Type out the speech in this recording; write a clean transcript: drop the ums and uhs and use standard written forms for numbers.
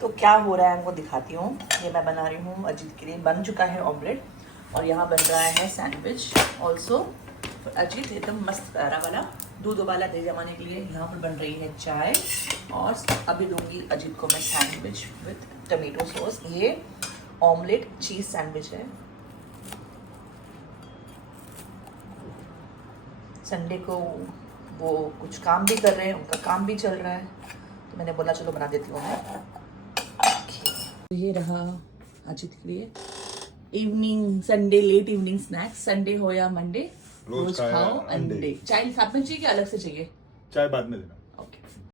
तो क्या हो रहा है हमको दिखाती हूँ। ये मैं बना रही हूँ अजीत के लिए। बन चुका है ऑमलेट और यहाँ बन रहा है सैंडविच ऑल्सो। अजीत एकदम मस्त प्यारा वाला दूध वाला दही जमाने के लिए। यहाँ पर बन रही है चाय और अभी दूंगी अजीत को मैं सैंडविच विथ टमेटो सॉस। ये ऑमलेट चीज़ सैंडविच है। संडे को वो कुछ काम भी कर रहे हैं, उनका काम भी चल रहा है, तो मैंने बोला चलो बना देती हूँ मैं। तो ये रहा अजीत के लिए evening Sunday late evening snacks. Sunday हो या मंडे रोज खाओ अंडे। चाय साथ में चाहिए कि अलग से चाहिए? चाय बाद में देना।